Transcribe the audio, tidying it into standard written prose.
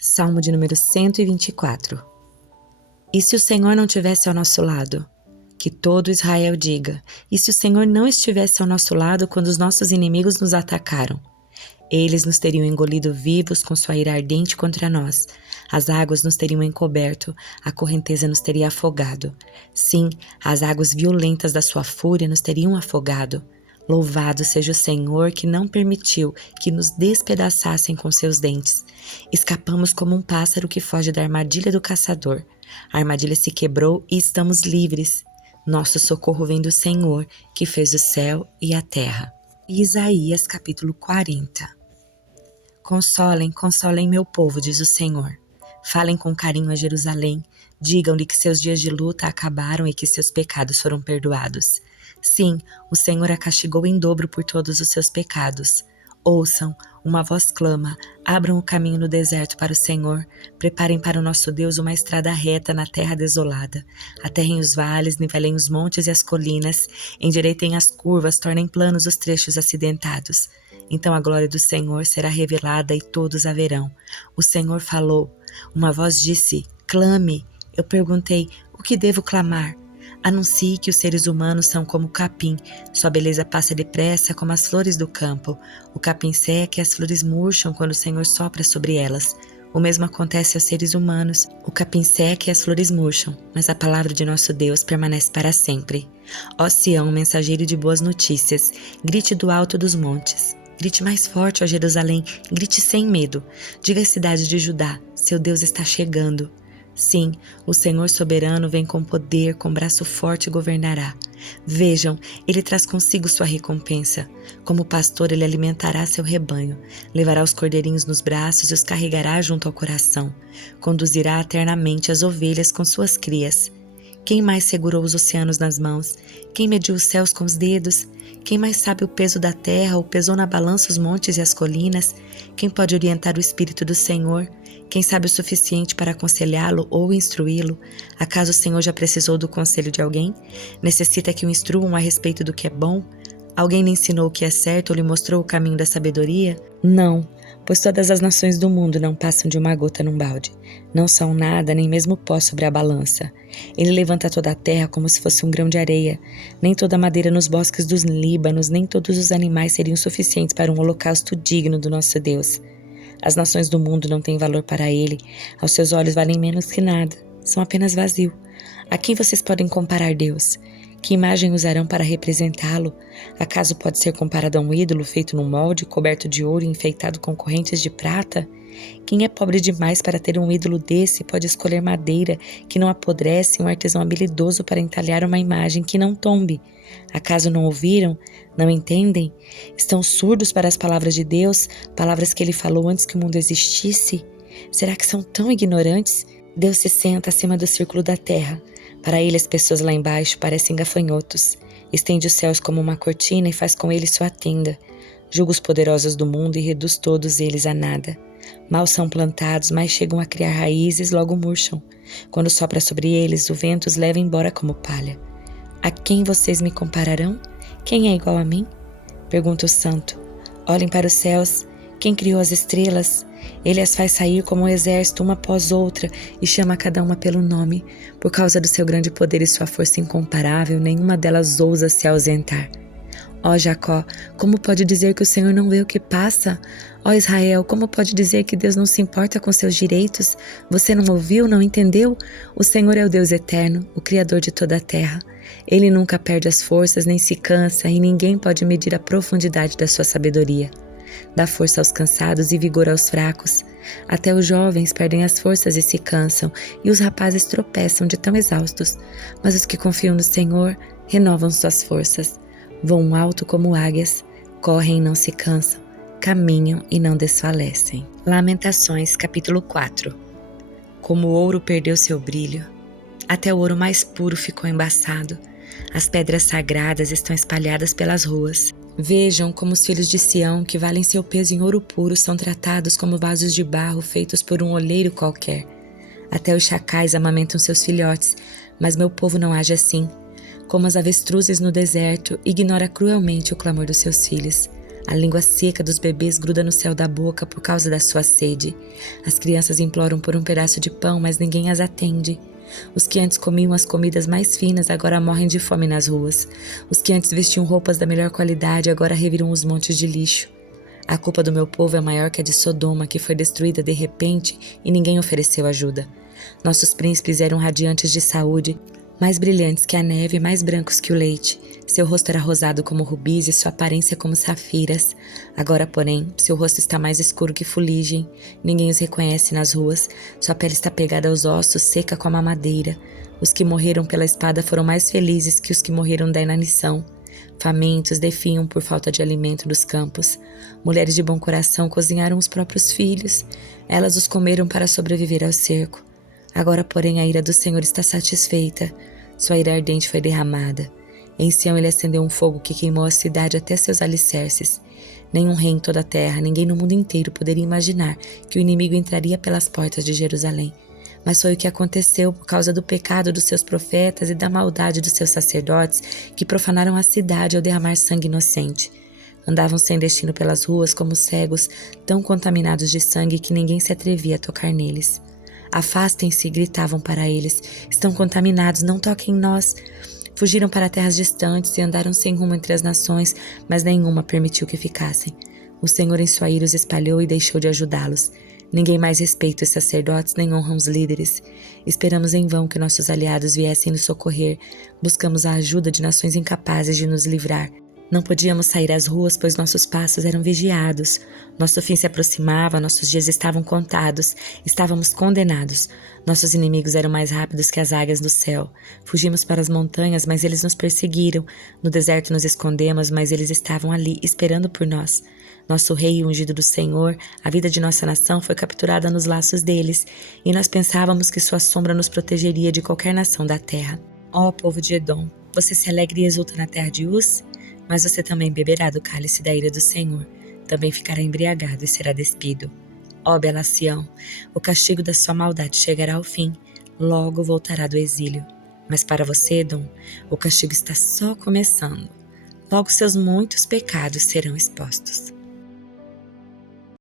Salmo de número 124. E se o Senhor não tivesse ao nosso lado? Que todo Israel diga: e se o Senhor não estivesse ao nosso lado quando os nossos inimigos nos atacaram? Eles nos teriam engolido vivos com sua ira ardente contra nós. As águas nos teriam encoberto, a correnteza nos teria afogado. Sim, as águas violentas da sua fúria nos teriam afogado. Louvado seja o Senhor que não permitiu que nos despedaçassem com seus dentes. Escapamos como um pássaro que foge da armadilha do caçador. A armadilha se quebrou e estamos livres. Nosso socorro vem do Senhor, que fez o céu e a terra. Isaías capítulo 40. Consolem, consolem meu povo, diz o Senhor. Falem com carinho a Jerusalém. Digam-lhe que seus dias de luta acabaram e que seus pecados foram perdoados. Sim, o Senhor a castigou em dobro por todos os seus pecados. Ouçam, uma voz clama, abram o caminho no deserto para o Senhor, preparem para o nosso Deus uma estrada reta na terra desolada. Aterrem os vales, nivelem os montes e as colinas, endireitem as curvas, tornem planos os trechos acidentados. Então a glória do Senhor será revelada e todos a verão. O Senhor falou, uma voz disse, clame. Eu perguntei, o que devo clamar? Anuncie que os seres humanos são como o capim, sua beleza passa depressa como as flores do campo. O capim seca e as flores murcham quando o Senhor sopra sobre elas. O mesmo acontece aos seres humanos. O capim seca e as flores murcham, mas a palavra de nosso Deus permanece para sempre. Ó Sião, mensageiro de boas notícias, grite do alto dos montes. Grite mais forte, ó Jerusalém, grite sem medo. Diga às cidades de Judá, seu Deus está chegando. Sim, o Senhor soberano vem com poder, com braço forte governará. Vejam, ele traz consigo sua recompensa. Como pastor, ele alimentará seu rebanho. Levará os cordeirinhos nos braços e os carregará junto ao coração. Conduzirá eternamente as ovelhas com suas crias. Quem mais segurou os oceanos nas mãos? Quem mediu os céus com os dedos? Quem mais sabe o peso da terra ou pesou na balança os montes e as colinas? Quem pode orientar o Espírito do Senhor? Quem sabe o suficiente para aconselhá-lo ou instruí-lo? Acaso o Senhor já precisou do conselho de alguém? Necessita que o instruam a respeito do que é bom? Alguém lhe ensinou o que é certo ou lhe mostrou o caminho da sabedoria? Não, pois todas as nações do mundo não passam de uma gota num balde. Não são nada, nem mesmo pó sobre a balança. Ele levanta toda a terra como se fosse um grão de areia. Nem toda a madeira nos bosques dos Líbanos, nem todos os animais seriam suficientes para um holocausto digno do nosso Deus. As nações do mundo não têm valor para ele. Aos seus olhos valem menos que nada. São apenas vazio. A quem vocês podem comparar Deus? Que imagem usarão para representá-lo? Acaso pode ser comparado a um ídolo feito num molde, coberto de ouro e enfeitado com correntes de prata? Quem é pobre demais para ter um ídolo desse pode escolher madeira que não apodrece e um artesão habilidoso para entalhar uma imagem que não tombe. Acaso não ouviram? Não entendem? Estão surdos para as palavras de Deus, palavras que ele falou antes que o mundo existisse? Será que são tão ignorantes? Deus se senta acima do círculo da terra. Para ele as pessoas lá embaixo parecem gafanhotos. Estende os céus como uma cortina e faz com eles sua tenda. Julga os poderosos do mundo e reduz todos eles a nada. Mal são plantados, mas chegam a criar raízes, logo murcham. Quando sopra sobre eles, o vento os leva embora como palha. A quem vocês me compararão? Quem é igual a mim? Pergunta o santo. Olhem para os céus. Quem criou as estrelas? Ele as faz sair como um exército, uma após outra, e chama cada uma pelo nome. Por causa do seu grande poder e sua força incomparável, nenhuma delas ousa se ausentar. Ó Jacó, como pode dizer que o Senhor não vê o que passa? Ó Israel, como pode dizer que Deus não se importa com seus direitos? Você não ouviu, não entendeu? O Senhor é o Deus eterno, o Criador de toda a terra. Ele nunca perde as forças, nem se cansa, e ninguém pode medir a profundidade da sua sabedoria. Dá força aos cansados e vigor aos fracos. Até os jovens perdem as forças e se cansam, e os rapazes tropeçam de tão exaustos. Mas os que confiam no Senhor renovam suas forças. Voam alto como águias, correm e não se cansam, caminham e não desfalecem. Lamentações, capítulo 4. Como o ouro perdeu seu brilho, até o ouro mais puro ficou embaçado. As pedras sagradas estão espalhadas pelas ruas. Vejam como os filhos de Sião, que valem seu peso em ouro puro, são tratados como vasos de barro feitos por um olheiro qualquer. Até os chacais amamentam seus filhotes, mas meu povo não age assim. Como as avestruzes no deserto, ignora cruelmente o clamor dos seus filhos. A língua seca dos bebês gruda no céu da boca por causa da sua sede. As crianças imploram por um pedaço de pão, mas ninguém as atende. Os que antes comiam as comidas mais finas agora morrem de fome nas ruas. Os que antes vestiam roupas da melhor qualidade agora reviram os montes de lixo. A culpa do meu povo é maior que a de Sodoma, que foi destruída de repente e ninguém ofereceu ajuda. Nossos príncipes eram radiantes de saúde, mais brilhantes que a neve, mais brancos que o leite. Seu rosto era rosado como rubis e sua aparência como safiras. Agora, porém, seu rosto está mais escuro que fuligem. Ninguém os reconhece nas ruas. Sua pele está pegada aos ossos, seca como a madeira. Os que morreram pela espada foram mais felizes que os que morreram da inanição. Famintos definham por falta de alimento dos campos. Mulheres de bom coração cozinharam os próprios filhos. Elas os comeram para sobreviver ao cerco. Agora, porém, a ira do Senhor está satisfeita. Sua ira ardente foi derramada. Em Sião ele acendeu um fogo que queimou a cidade até seus alicerces. Nenhum rei em toda a terra, ninguém no mundo inteiro poderia imaginar que o inimigo entraria pelas portas de Jerusalém. Mas foi o que aconteceu por causa do pecado dos seus profetas e da maldade dos seus sacerdotes que profanaram a cidade ao derramar sangue inocente. Andavam sem destino pelas ruas como cegos, tão contaminados de sangue que ninguém se atrevia a tocar neles. Afastem-se, gritavam para eles. Estão contaminados, não toquem em nós. Fugiram para terras distantes e andaram sem rumo entre as nações, mas nenhuma permitiu que ficassem. O Senhor em sua ira os espalhou e deixou de ajudá-los. Ninguém mais respeita os sacerdotes nem honra os líderes. Esperamos em vão que nossos aliados viessem nos socorrer. Buscamos a ajuda de nações incapazes de nos livrar. Não podíamos sair às ruas, pois nossos passos eram vigiados. Nosso fim se aproximava, nossos dias estavam contados, estávamos condenados. Nossos inimigos eram mais rápidos que as águias do céu. Fugimos para as montanhas, mas eles nos perseguiram. No deserto nos escondemos, mas eles estavam ali, esperando por nós. Nosso rei, ungido do Senhor, a vida de nossa nação foi capturada nos laços deles, e nós pensávamos que sua sombra nos protegeria de qualquer nação da terra. Ó povo de Edom, você se alegra e exulta na terra de Uz? Mas você também beberá do cálice da ira do Senhor, também ficará embriagado e será despido. Ó bela Sião, o castigo da sua maldade chegará ao fim, logo voltará do exílio. Mas para você, Edom, o castigo está só começando. Logo seus muitos pecados serão expostos.